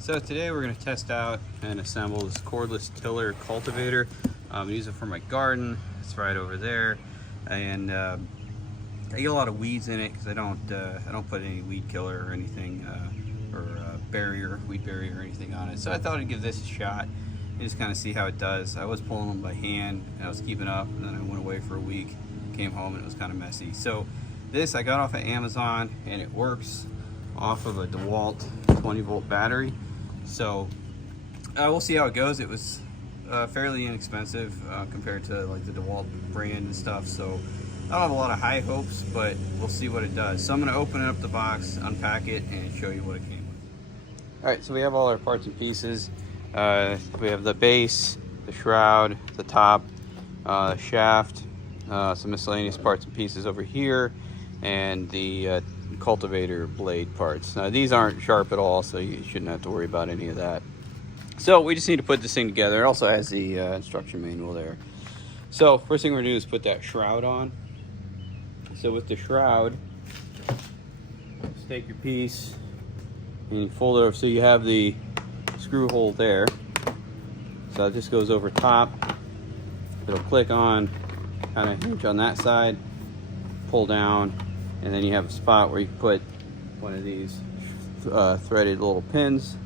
So today we're going to test out and assemble this cordless tiller cultivator. I use it for my garden. It's right over there, and I get a lot of weeds in it because I don't put any weed killer or anything or weed barrier or anything on it. So I thought I'd give this a shot and just kind of see how it does. I was pulling them by hand and I was keeping up, and then I went away for a week, came home, and it was kind of messy. So this I got off of Amazon, and it works off of a Dewalt 20-volt battery. So we'll see how it goes. It was fairly inexpensive compared to like the Dewalt brand and stuff. So I don't have a lot of high hopes, but we'll see what it does. So I'm going to open up the box, unpack it, and show you what it came with. All right, so we have all our parts and pieces. We have the base, the shroud, the top, shaft, some miscellaneous parts and pieces over here, and the cultivator blade parts. Now these aren't sharp at all, so you shouldn't have to worry about any of that. So we just need to put this thing together. It also has the instruction manual there. So first thing we're gonna do is put that shroud on. So with the shroud, just take your piece and you fold it over so you have the screw hole there. So it just goes over top. It'll click on, kind of hinge on that side, pull down, and then you have a spot where you can put one of these threaded little pins.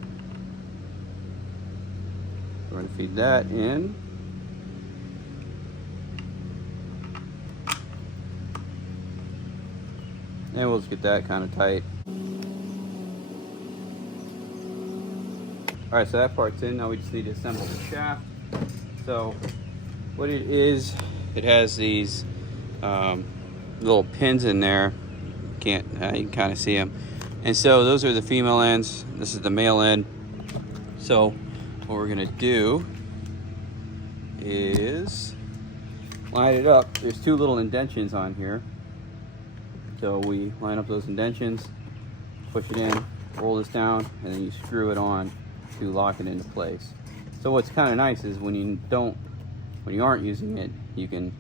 We're going to feed that in. And we'll just get that kind of tight. Alright, so that part's in. Now we just need to assemble the shaft. So what it is, it has these little pins in there. You can kind of see them, and so those are the female ends, this is the male end. So what we're gonna do is line it up. There's two little indentions on here, so we line up those indentions, push it in, roll this down, and then you screw it on to lock it into place. So what's kind of nice is when you aren't using it, you can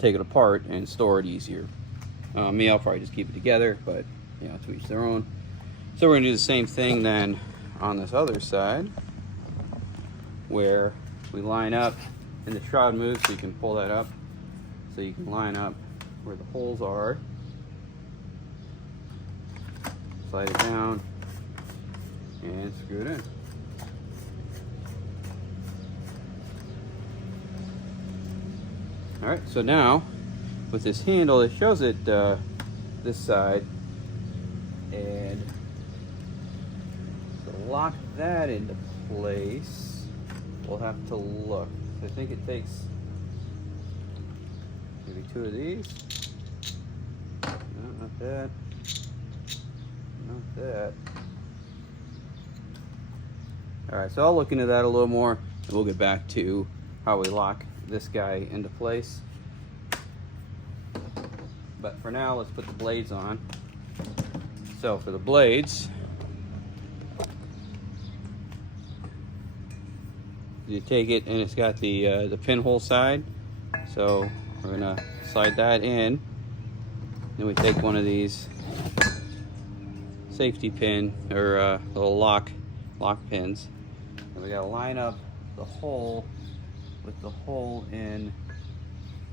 take it apart and store it easier. Me, I'll probably just keep it together, but you know, to each their own. So we're gonna do the same thing then on this other side, where we line up, and the shroud moves, so you can pull that up, so you can line up where the holes are, slide it down, and screw it in. All right, so now with this handle, it shows it this side, and to lock that into place, we'll have to look. So I think it takes maybe two of these. No, not that. Not that. All right, so I'll look into that a little more, and we'll get back to how we lock this guy into place. But for now, let's put the blades on. So for the blades, you take it, and it's got the pinhole side. So we're gonna slide that in. Then we take one of these safety pin or little lock pins, and we gotta line up the hole with the hole in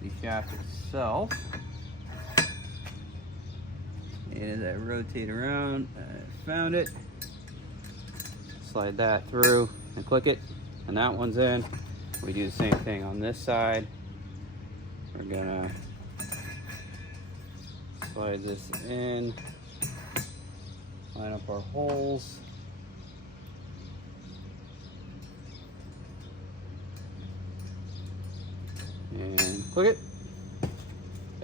the shaft itself. And as I rotate around, I found it. Slide that through and click it, and that one's in. We do the same thing on this side. We're gonna slide this in, line up our holes. And click it.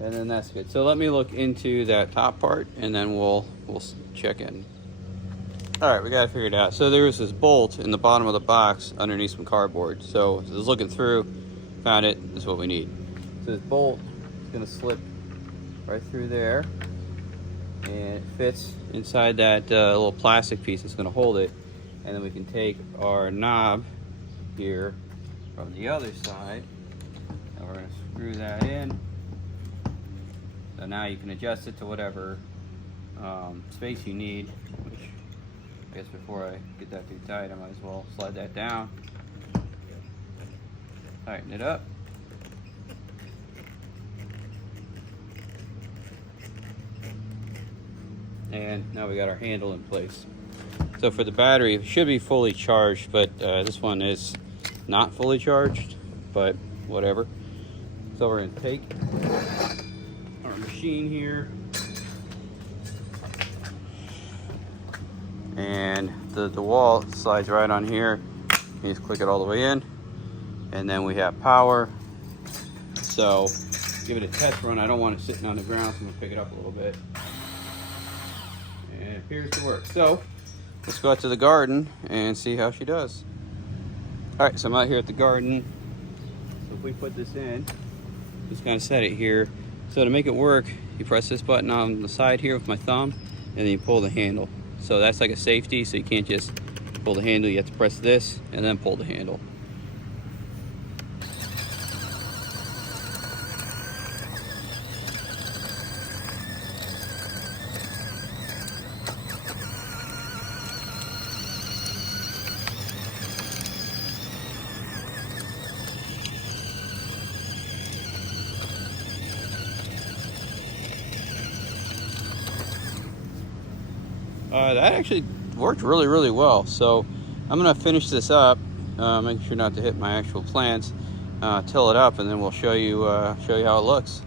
And then that's good. So let me look into that top part, and then we'll check in. All right, we got to figure it out. So there was this bolt in the bottom of the box underneath some cardboard. So I was looking through, found it. This is what we need. So this bolt is going to slip right through there, and it fits inside that little plastic piece that's going to hold it. And then we can take our knob here from the other side, and we're going to screw that in. So now you can adjust it to whatever space you need, which I guess before I get that too tight, I might as well slide that down, tighten it up. And now we got our handle in place. So for the battery, it should be fully charged, but this one is not fully charged, but whatever. So we're gonna take our machine here, and the Dewalt slides right on here. You just click it all the way in, and then we have power. So give it a test run. I don't want it sitting on the ground, so I'm gonna pick it up a little bit. And it appears to work. So let's go out to the garden and see how she does. All right, so I'm out here at the garden. So if we put this in, just kind of set it here. So to make it work, you press this button on the side here with my thumb, and then you pull the handle. So that's like a safety, so you can't just pull the handle. You have to press this and then pull the handle. That actually worked really well. So I'm gonna finish this up, making sure not to hit my actual plants, till it up, and then we'll show you how it looks.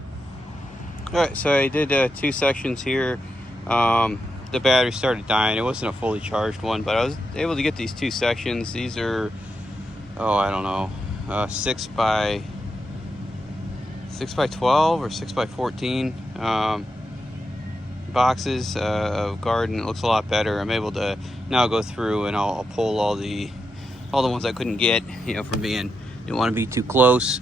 All right, so I did 2 sections here. The battery started dying. It wasn't a fully charged one, but I was able to get these 2 sections. These are, oh, I don't know, 6 by 12 or 6 by 14. Boxes of garden. It looks a lot better. I'm able to now go through and I'll pull all the ones I couldn't get, you know, from being, didn't want to be too close,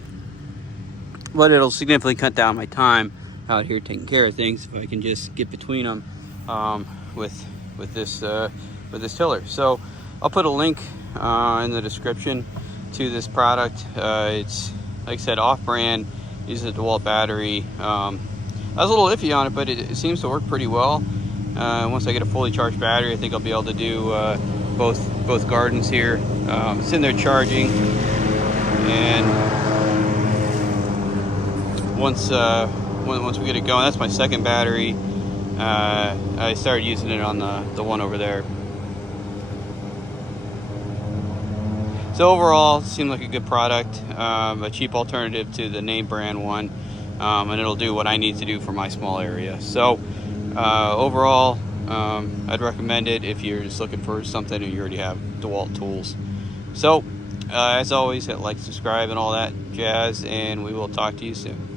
but it'll significantly cut down my time out here taking care of things if I can just get between them with this tiller. So I'll put a link in the description to this product. It's, like I said, off-brand, uses a Dewalt battery. I was a little iffy on it, but it seems to work pretty well. Once I get a fully charged battery, I think I'll be able to do both gardens here. It's in there charging, and once we get it going, that's my second battery. I started using it on the one over there. So overall, it seemed like a good product, a cheap alternative to the name brand one. And it'll do what I need to do for my small area. So overall, I'd recommend it if you're just looking for something and you already have Dewalt tools. So as always, hit like, subscribe, and all that jazz, and we will talk to you soon.